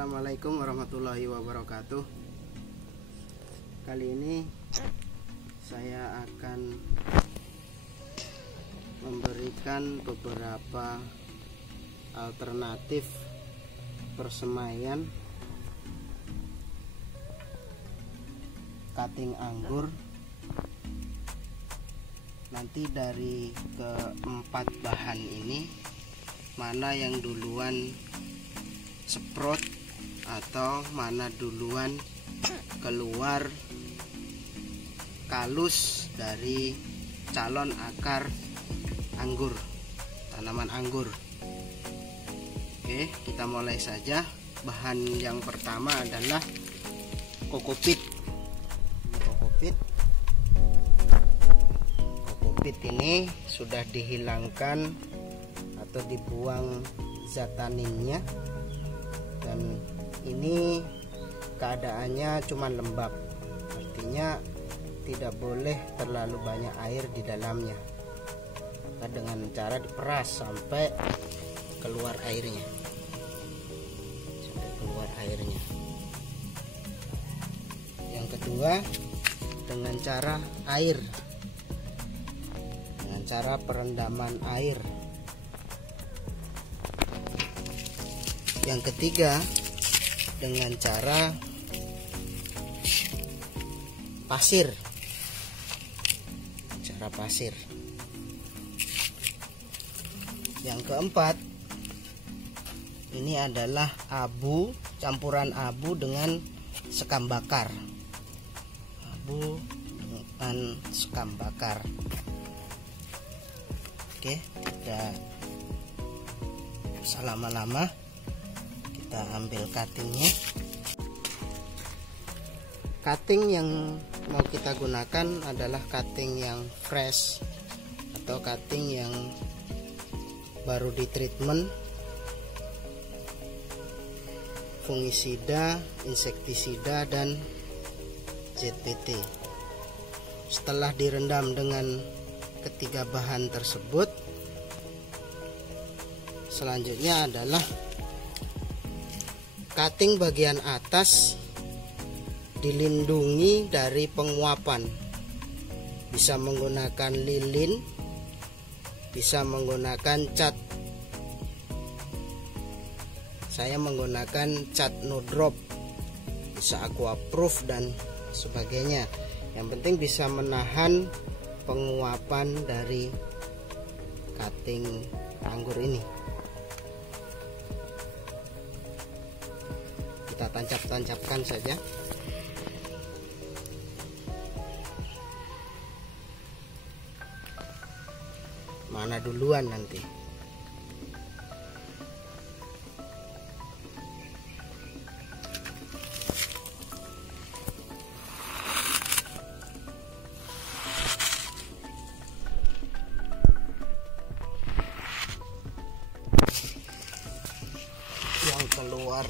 Assalamualaikum warahmatullahi wabarakatuh. Kali ini saya akan memberikan beberapa alternatif persemaian cutting anggur. Nanti dari keempat bahan ini, mana yang duluan sprout atau mana duluan keluar kalus dari calon akar anggur, tanaman anggur. Oke, kita mulai saja. Bahan yang pertama adalah kokopit. Kokopit ini sudah dihilangkan atau dibuang zat taninnya, dan ini keadaannya cuma lembab, artinya tidak boleh terlalu banyak air di dalamnya. Maka dengan cara diperas sampai keluar airnya, Yang kedua, dengan cara air, dengan cara perendaman air. Yang ketiga, dengan cara pasir. Yang keempat, ini adalah abu, campuran abu dengan sekam bakar. Oke, tidak usah lama-lama, kita ambil cuttingnya. Cutting yang mau kita gunakan adalah cutting yang fresh atau cutting yang baru di treatment fungisida, insektisida, dan ZPT. Setelah direndam dengan ketiga bahan tersebut, selanjutnya adalah cutting bagian atas dilindungi dari penguapan. Bisa menggunakan lilin, bisa menggunakan cat. Saya menggunakan cat no drop, bisa aquaproof dan sebagainya. Yang penting bisa menahan penguapan dari cutting anggur ini. Kita tancap-tancapkan saja. Mana duluan nanti. Yang keluar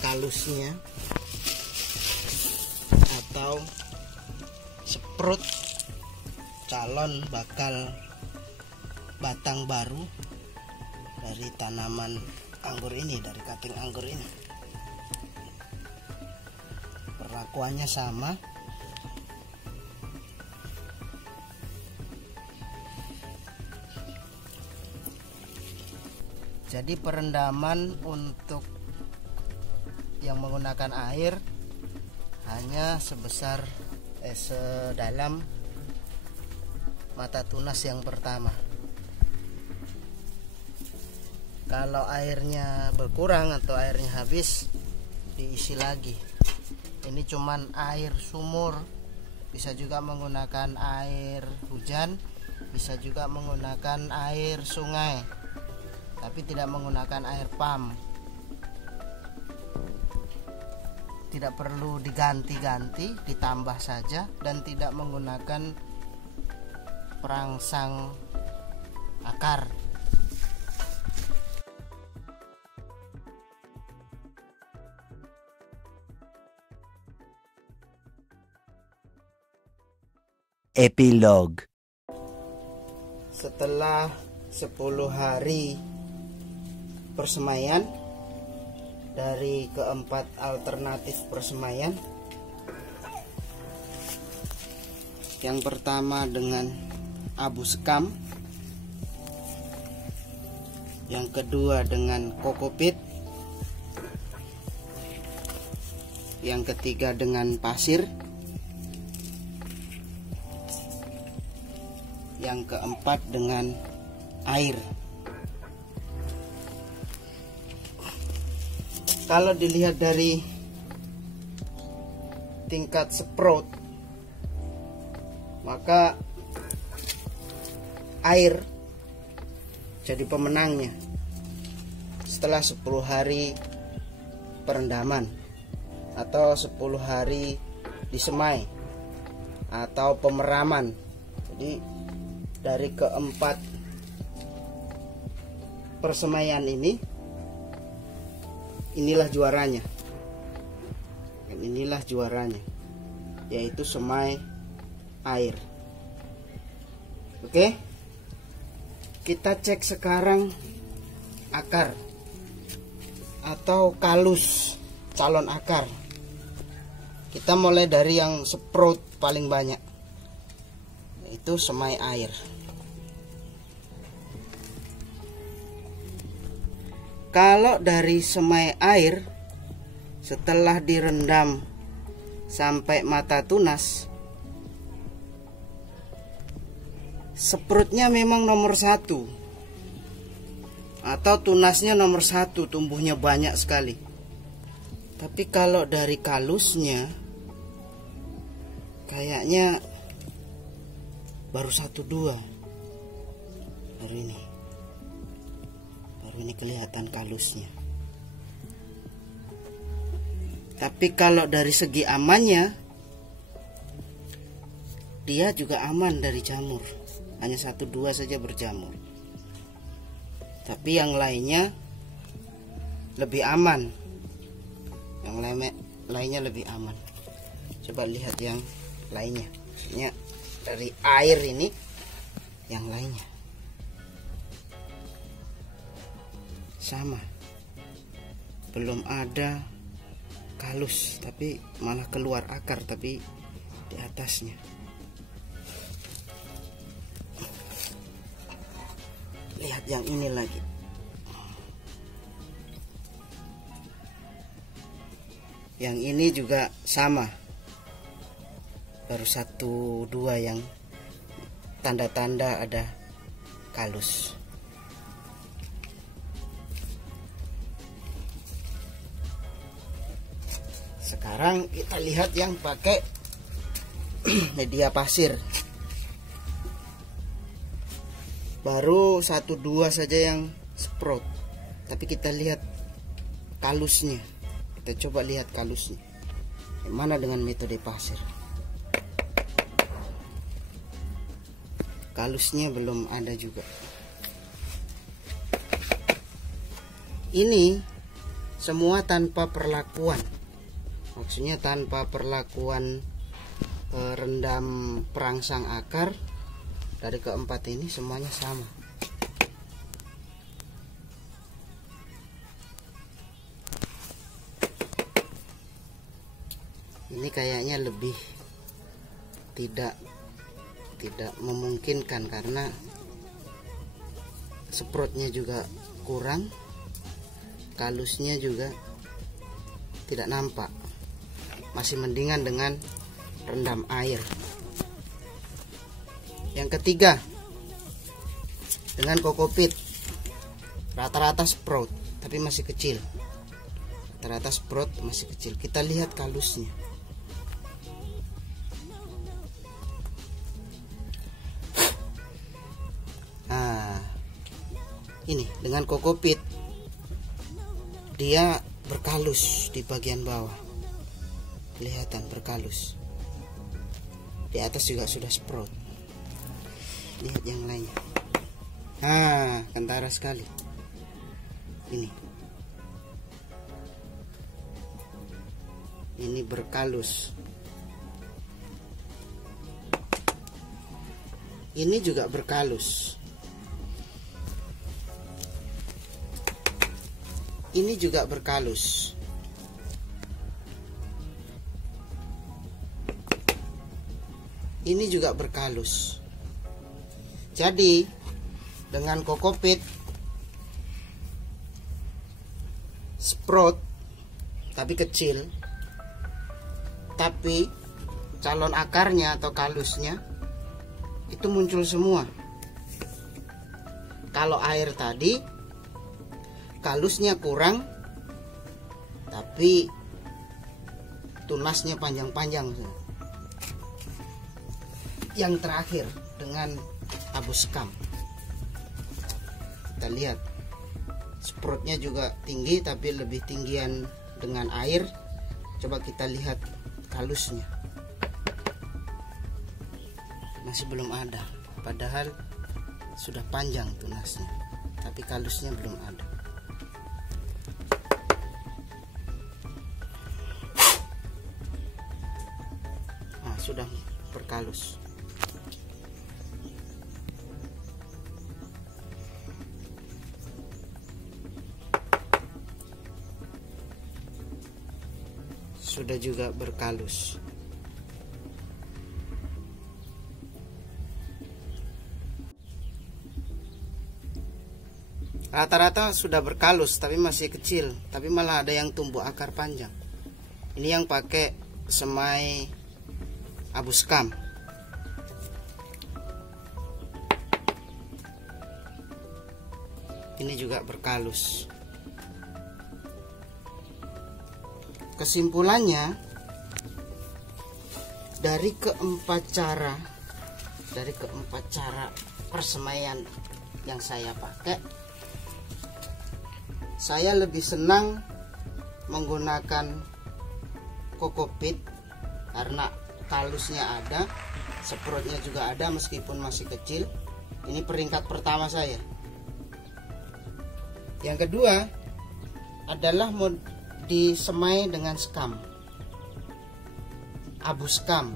kalusnya atau sprout calon bakal batang baru dari tanaman anggur ini, dari cutting anggur ini. Perlakuannya sama. Jadi perendaman untuk yang menggunakan air hanya sedalam mata tunas yang pertama. Kalau airnya berkurang atau airnya habis, diisi lagi. Ini cuman air sumur, bisa juga menggunakan air hujan, bisa juga menggunakan air sungai, tapi tidak menggunakan air pump. Tidak perlu diganti-ganti, ditambah saja, dan tidak menggunakan perangsang akar. Epilog. Setelah 10 hari persemaian, dari keempat alternatif persemaian. Yang pertama dengan abu sekam, yang kedua dengan kokopit, yang ketiga dengan pasir, yang keempat dengan air. Kalau dilihat dari tingkat sprout, maka air jadi pemenangnya setelah 10 hari perendaman atau 10 hari disemai atau pemeraman. Jadi dari keempat persemaian ini, inilah juaranya. Dan inilah juaranya, yaitu semai air. Oke, kita cek sekarang akar atau kalus calon akar. Kita mulai dari yang sprout paling banyak, yaitu semai air. Kalau dari semai air, setelah direndam sampai mata tunas, sproutnya memang nomor 1 atau tunasnya nomor 1, tumbuhnya banyak sekali. Tapi kalau dari kalusnya, kayaknya baru 1-2. Baru ini kelihatan kalusnya. Tapi kalau dari segi amannya, dia juga aman dari jamur. Hanya 1-2 saja berjamur. Tapi yang lainnya lebih aman. Yang lainnya lebih aman. Coba lihat yang lainnya. Ini dari air ini, yang lainnya sama. Belum ada kalus, tapi malah keluar akar tapi di atasnya. Lihat yang ini lagi. Yang ini juga sama. Baru 1-2 yang tanda-tanda ada kalus. Sekarang kita lihat yang pakai media pasir. Baru 1-2 saja yang sprout. Tapi kita lihat kalusnya. Kita coba lihat kalusnya. Gimana dengan metode pasir? Kalusnya belum ada juga. Ini semua tanpa perlakuan. Maksudnya tanpa perlakuan rendam perangsang akar. Dari keempat ini semuanya sama. Ini kayaknya lebih tidak memungkinkan karena sproutnya juga kurang, kalusnya juga tidak nampak. Masih mendingan dengan rendam air. Yang ketiga dengan kokopit, rata-rata sprout tapi masih kecil. Rata-rata sprout masih kecil. Kita lihat kalusnya. Ini dengan kokopit dia berkalus di bagian bawah, kelihatan berkalus. Di atas juga sudah sprout. Lihat yang lainnya. Kentara sekali. Ini berkalus. Ini juga berkalus. Ini juga berkalus. Ini juga berkalus. Jadi dengan kokopit sprout tapi kecil, tapi calon akarnya atau kalusnya itu muncul semua. Kalau air tadi kalusnya kurang tapi tunasnya panjang-panjang. Yang terakhir dengan abu skam, kita lihat sproutnya juga tinggi tapi lebih tinggian dengan air. Coba kita lihat kalusnya, masih belum ada, padahal sudah panjang tunasnya tapi kalusnya belum ada. Nah, sudah berkalus. Sudah juga berkalus. Rata-rata sudah berkalus tapi masih kecil, tapi malah ada yang tumbuh akar panjang. Ini yang pakai semai abu skam. Ini juga berkalus. Kesimpulannya, dari keempat cara persemaian yang saya pakai, saya lebih senang menggunakan kokopit karena kalusnya ada, sproutnya juga ada meskipun masih kecil. Ini peringkat pertama saya. Yang kedua adalah disemai dengan skam, abu skam.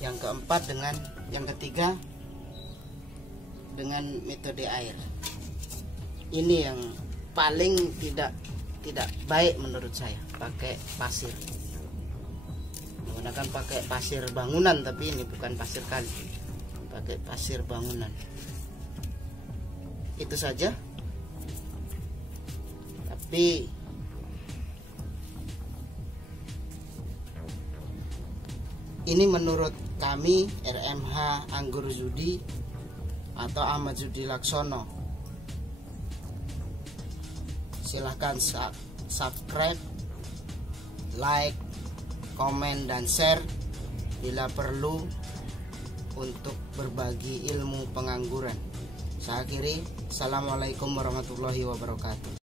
Yang keempat yang ketiga dengan metode air. Ini yang paling tidak baik menurut saya, pakai pasir. Menggunakan pakai pasir bangunan, tapi ini bukan pasir kali, pakai pasir bangunan. Itu saja. Tapi ini menurut kami RMH Anggur Zudi atau Ahmad Zudi Laksono. Silahkan subscribe, like, komen, dan share bila perlu untuk berbagi ilmu pengangguran. Saya akhiri, assalamualaikum warahmatullahi wabarakatuh.